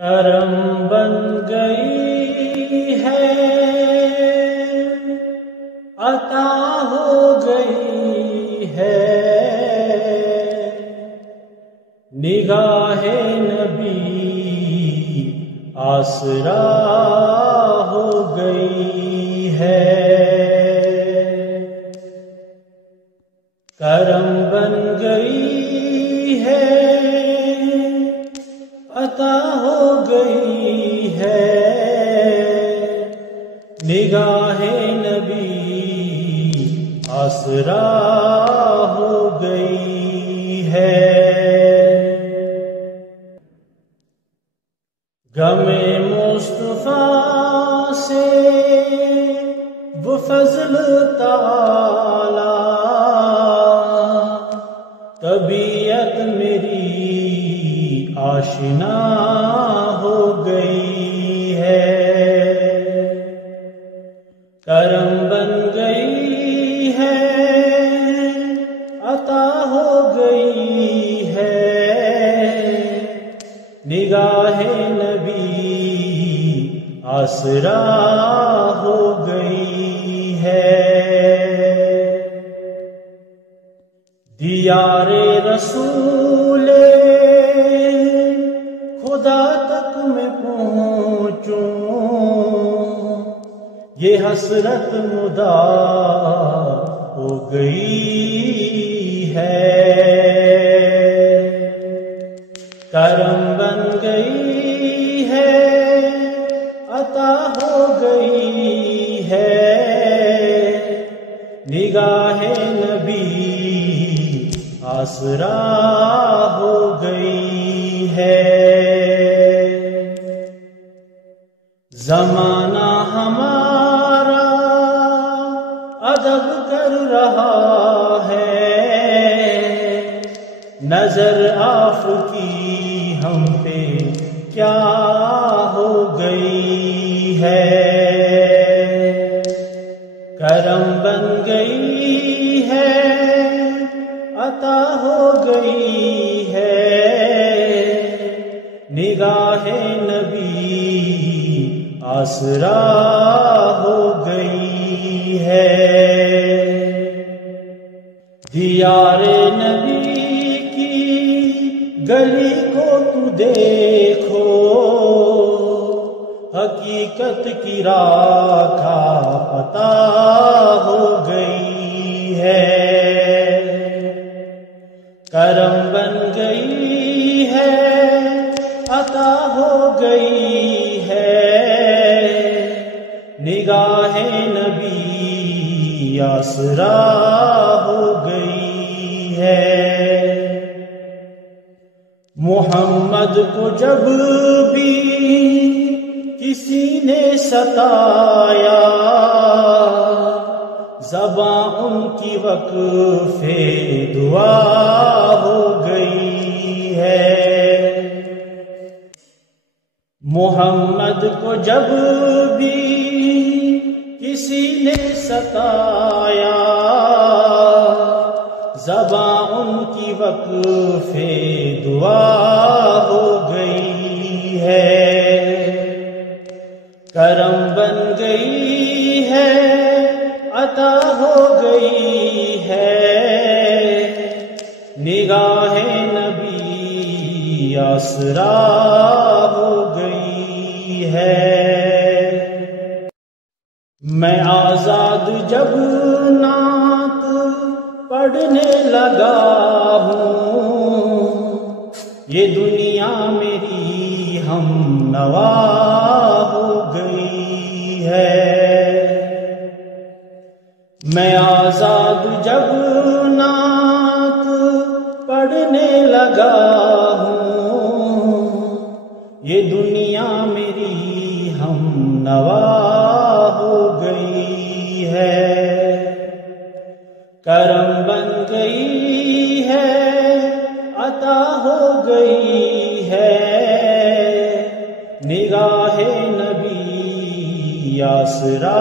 کرم بن گئی ہے، عطا ہو گئی ہے، نگاہ نبی آسرا ہو گئی ہے۔ کرم بن گئی ہے، عطا ہو گئی ہے، نگاہ نبی آسرا ہو گئی ہے۔ غم مصطفیٰ سے وہ فضل تعالی، طبیعت میری آشنا ہو گئی ہے۔ کرم بن گئی ہے، عطا ہو گئی ہے، نگاہ نبی آسرا ہو گئی ہے۔ دیار رسول خدا تک میں پہنچوں، یہ حسرت مدعا ہو گئی ہے۔ کرم بن گئی ہے، عطا ہو گئی ہے، نگاہ نبی آسرا ہو گئی ہے۔ زمانہ ہمارا ادب کر رہا ہے، نظر آف کی ہم پہ کیا ہو گئی ہے۔ کرم بن گئی ہے، عطا ہو گئی ہے، نگاہ نبی آسرا ہو گئی ہے۔ دیار نبی کی گلی کو تو دیکھو، حقیقت کی راہ کا پتہ ہو گئی ہے۔ کرم بن گئی ہے، عطا ہو گئی ہے، نگاہ نبی آسرا ہو گئی ہے۔ محمد کو جب بھی کسی نے ستایا، زباں ان کی وقف دعا ہو گئی ہے۔ محمد کو جب بھی کسی نے ستایا، زباں ان کی وقف دعا ہو گئی ہے۔ کرم بن گئی ہے، عطا ہو گئی ہے، نگاہ نبی آسرا ہو گئی ہے۔ میں آزاد جب نعت پڑھنے لگا ہوں، یہ دنیا میری ہم نوا ہو گئی ہے۔ میں آزاد جب نعت پڑھنے لگا ہوں، یہ دنیا میری ہم نوا ہو گئی ہے۔ کرم بن گئی ہے، عطا ہو گئی ہے، نگاہ نبی آسرا